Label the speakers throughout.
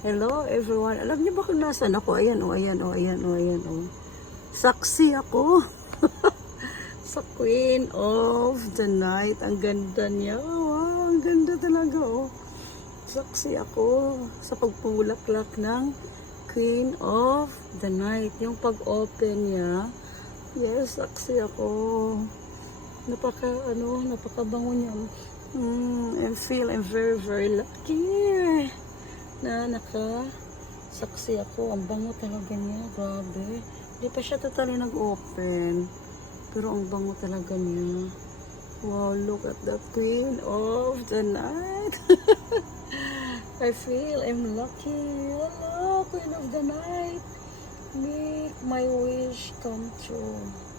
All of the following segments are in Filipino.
Speaker 1: Hello everyone. Alam niyo ba kung nasaan ako? Ayan o, ayan o, ayan o, ayan o. Saksi ako. sa Queen of the Night. Ang ganda niya. Wow, ang ganda talaga oh. Saksi ako sa pagpulaklak ng Queen of the Night. Yung pag-open niya. Yes, saksi ako. Napaka, ano, napakabango niya. Mm, I feel I'm very, very lucky na naka saksi ako. Ang bango talaga niya. Grabe. Hindi pa siya totally nag-open. Pero ang bango talaga niya. Wow, look at the queen of the night. I feel I'm lucky. Hello, queen of the night. Make my wish come true.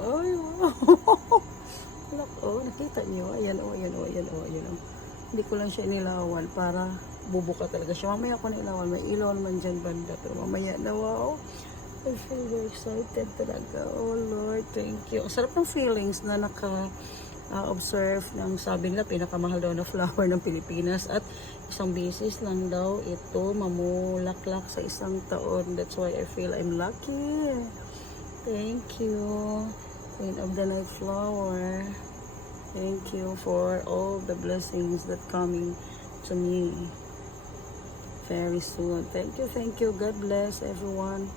Speaker 1: Ay, wow. Look, oh, nakita niyo. Ayan, oh, ayan, oh, ayan, oh, ayan, oh. Hindi ko lang siya nilawan para bubuka talaga siya. Mamaya ko nilawan. May ilaw naman dyan banda. Pero mamaya na, wow. I feel very excited talaga. Oh, Lord, thank you. Sarap ng feelings na naka uh, observe ng sabi nila pinakamahal daw na flower ng Pilipinas at isang beses lang daw ito mamulaklak sa isang taon. That's why I feel I'm lucky. Thank you, of the Night Flower. Thank you for all the blessings that coming to me very soon. Thank you, thank you. God bless everyone.